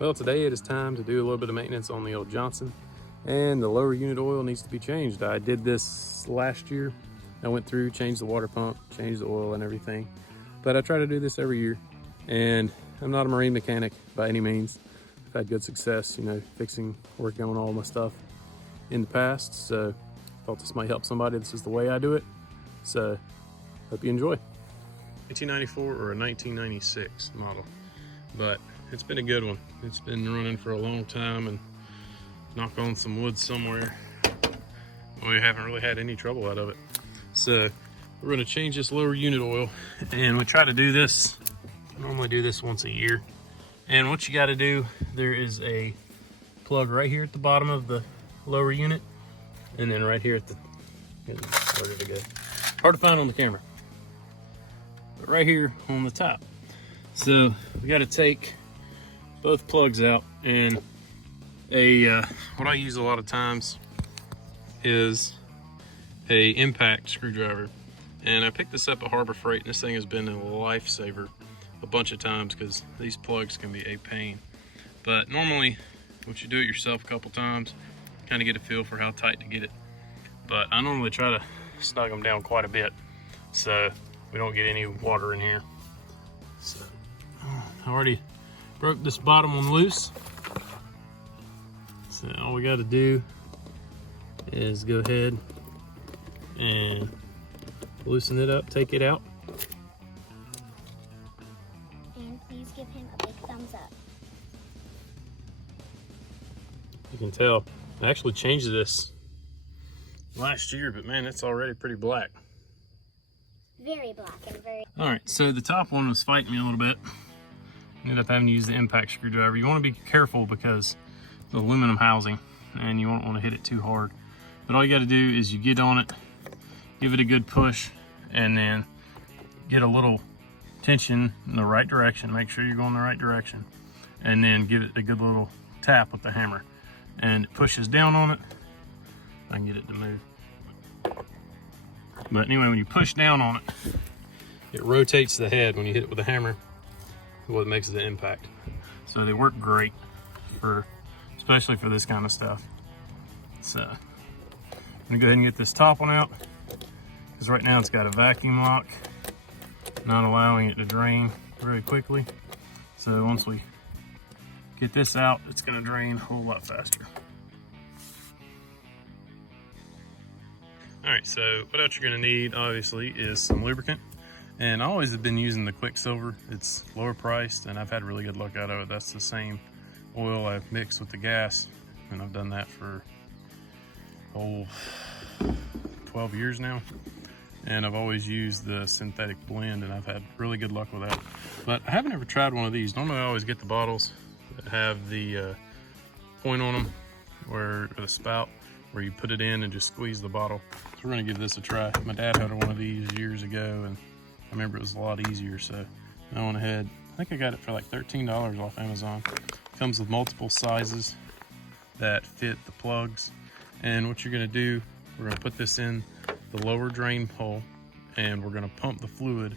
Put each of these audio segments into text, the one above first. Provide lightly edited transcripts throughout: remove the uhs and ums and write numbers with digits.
Well, today it is time to do a little bit of maintenance on the old Johnson, and the lower unit oil needs to be changed. I did this last year. I went through, changed the water pump, changed the oil and everything, but I try to do this every year. And I'm not a marine mechanic by any means. I've had good success, fixing, working on all my stuff in the past, so I thought this might help somebody. This is the way I do it, so hope you enjoy. 1994 or a 1996 model, but it's been a good one. It's been running for a long time, and knock on some wood somewhere, we haven't really had any trouble out of it. So we're going to change this lower unit oil, and we try to do this, I normally do this once a year. And what you got to do, there is a plug right here at the bottom of the lower unit, and then right here at the, where did it go? Hard to find on the camera, but right here on the top. So we got to take both plugs out, and what I use a lot of times is a impact screwdriver. And I picked this up at Harbor Freight, and this thing has been a lifesaver a bunch of times because these plugs can be a pain. But normally, once you do it yourself a couple times, kind of get a feel for how tight to get it. But I normally try to snug them down quite a bit so we don't get any water in here. So I already broke this bottom one loose. So all we got to do is go ahead and loosen it up, take it out. And please give him a big thumbs up. You can tell, I actually changed this last year, but man, it's already pretty black. Very black and very... All right, so the top one was fighting me a little bit. Ended up having to use the impact screwdriver. You want to be careful because the aluminum housing, and you don't want to hit it too hard. But all you got to do is you get on it, give it a good push, and then get a little tension in the right direction. Make sure you're going the right direction, and then give it a good little tap with the hammer, and it pushes down on it. I can get it to move. But anyway, when you push down on it, it rotates the head when you hit it with a hammer, what makes the impact. So they work great especially for this kind of stuff. So I'm gonna go ahead and get this top one out, because right now it's got a vacuum lock, not allowing it to drain very quickly. So once we get this out, it's gonna drain a whole lot faster. All right, so what else you're gonna need, obviously, is some lubricant. And I always have been using the Quicksilver. It's lower priced, and I've had really good luck out of it. That's the same oil I've mixed with the gas, and I've done that for 12 years now. And I've always used the synthetic blend, and I've had really good luck with that. But I haven't ever tried one of these. Normally I always get the bottles that have the point on them, or the spout, where you put it in and just squeeze the bottle. So we're gonna give this a try. My dad had one of these years ago, and I remember it was a lot easier, so I went ahead. I think I got it for like $13 off Amazon. It comes with multiple sizes that fit the plugs. And what you're gonna do, we're gonna put this in the lower drain hole, and we're gonna pump the fluid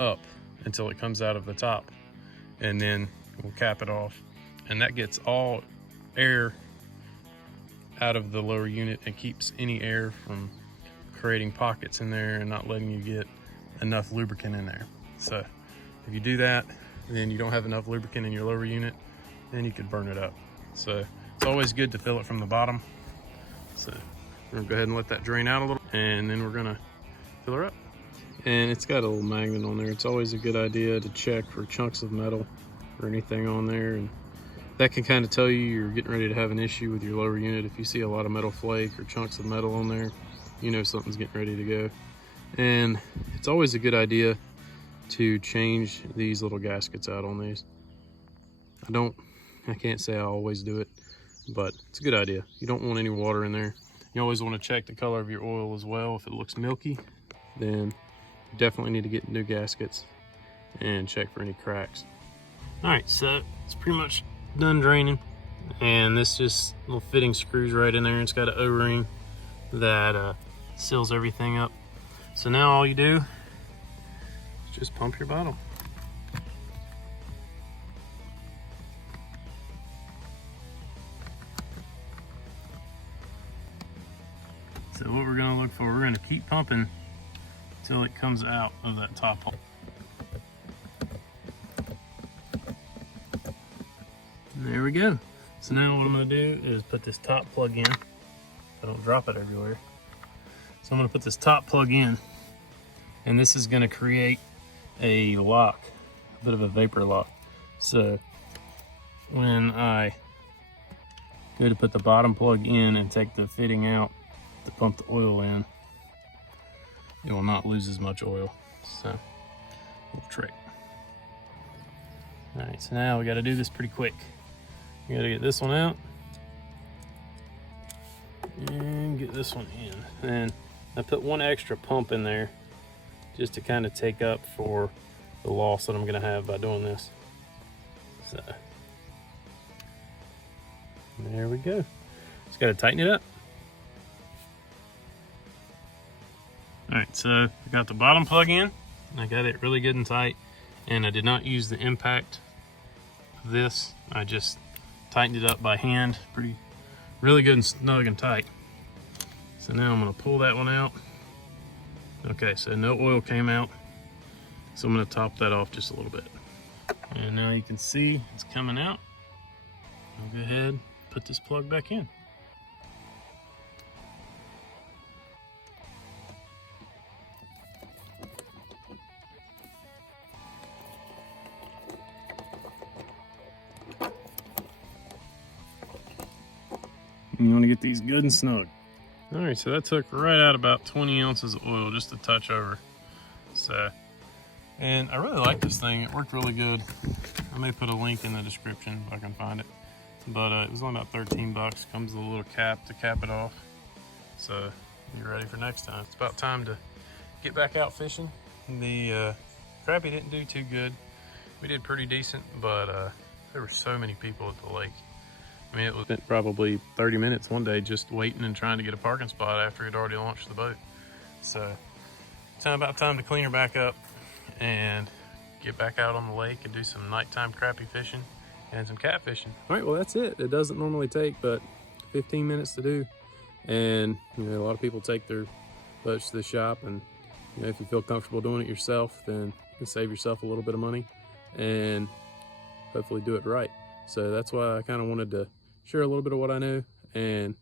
up until it comes out of the top. And then we'll cap it off. And that gets all air out of the lower unit and keeps any air from creating pockets in there and not letting you get enough lubricant in there. So if you do that, then you don't have enough lubricant in your lower unit, then you could burn it up. So it's always good to fill it from the bottom. So we're gonna go ahead and let that drain out a little, and then we're gonna fill her up. And it's got a little magnet on there. It's always a good idea to check for chunks of metal or anything on there, and that can kind of tell you you're getting ready to have an issue with your lower unit. If you see a lot of metal flake or chunks of metal on there, you know something's getting ready to go. And it's always a good idea to change these little gaskets out on these. I can't say I always do it, but it's a good idea. You don't want any water in there. You always want to check the color of your oil as well. If it looks milky, then you definitely need to get new gaskets and check for any cracks. All right, so it's pretty much done draining, and this just little fitting screws right in there. It's got an O-ring that seals everything up. So now all you do is just pump your bottle. So what we're gonna look for, we're gonna keep pumping until it comes out of that top hole. And there we go. So now what I'm gonna do is put this top plug in. I don't drop it everywhere. So I'm gonna put this top plug in, and this is gonna create a lock, a bit of a vapor lock. So when I go to put the bottom plug in and take the fitting out to pump the oil in, it will not lose as much oil. So, little trick. All right, so now we got to do this pretty quick. We got to get this one out and get this one in. And I put one extra pump in there just to kind of take up for the loss that I'm going to have by doing this. So, there we go. Just got to tighten it up. All right, so I got the bottom plug in, and I got it really good and tight, and I did not use the impact of this. I just tightened it up by hand, really good and snug and tight. So now I'm gonna pull that one out. Okay, so no oil came out, so I'm gonna top that off just a little bit. And now you can see it's coming out. I'll go ahead, put this plug back in. You want to get these good and snug. All right, so that took right out about 20 ounces of oil, just a touch over. So, and I really like this thing. It worked really good. I may put a link in the description if I can find it. But it was only about 13 bucks. Comes with a little cap to cap it off. So you're ready for next time. It's about time to get back out fishing. The crappie didn't do too good. We did pretty decent, but there were so many people at the lake. I mean, it was probably 30 minutes one day just waiting and trying to get a parking spot after he'd already launched the boat. So it's about time to clean her back up and get back out on the lake and do some nighttime crappie fishing and some catfishing. All right, well, that's it. It doesn't normally take but 15 minutes to do. And, you know, a lot of people take their boats to the shop, and, you know, if you feel comfortable doing it yourself, then you can save yourself a little bit of money and hopefully do it right. So that's why I kind of wanted to share a little bit of what I know, and,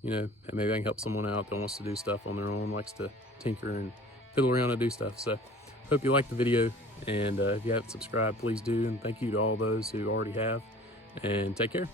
you know, maybe I can help someone out that wants to do stuff on their own, likes to tinker and fiddle around and do stuff. So hope you liked the video, and if you haven't subscribed, please do, and thank you to all those who already have, and take care.